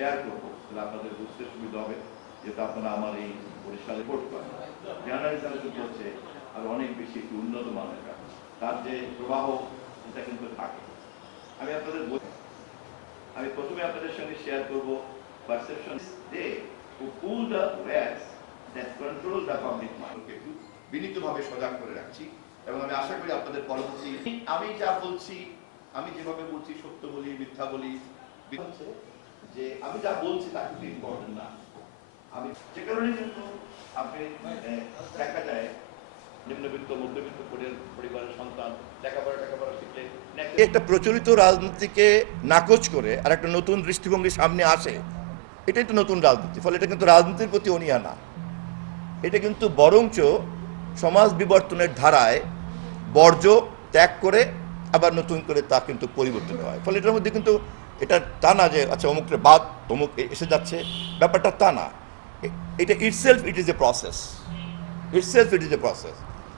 Share করব। তাহলে আপনাদের বুঝতে সুবিধা হবে যেহেতু আপনারা আমার এই বরিশালে রিপোর্ট জার্নালিজম কিন্তু হচ্ছে আর অনেক বেশি একটি উন্নত মানের কাজ। তার যে প্রবাহ এটা কিন্তু থাকে। আমি আপনাদের বল- আমি প্রথমে আপনাদের সঙ্গে শেয়ার করব perception they pull the that control the public একটু বিনীতভাবে সজাগ করে রাখছি এবং আমি আশা করি আপনাদের পরবর্তী আমি যা বলছি আমি যেভাবে বলছি সত্য বলি মিথ্যা বলি হচ্ছে যে আমি যা বলছি তা কিন্তু ইম্পর্টেন্ট না। আমি যে কারণে কিন্তু আপনি দেখা যায় একটা প্রচলিত রাজনীতিকে নাকচ করে আর একটা নতুন দৃষ্টিভঙ্গি সামনে আসে, এটাই তো নতুন রাজনীতি, ফলে এটা কিন্তু রাজনীতির প্রতি অনিয়া না। এটা কিন্তু বরঞ্চ সমাজ বিবর্তনের ধারায় বর্জ্য ত্যাগ করে আবার নতুন করে তা কিন্তু পরিবর্তিত হয়। ফলে এটার মধ্যে কিন্তু এটা তা না যে আচ্ছা অমুকের বাদ অমুক এসে যাচ্ছে। ব্যাপারটা তা না। এটা itself it is a process itself it is a process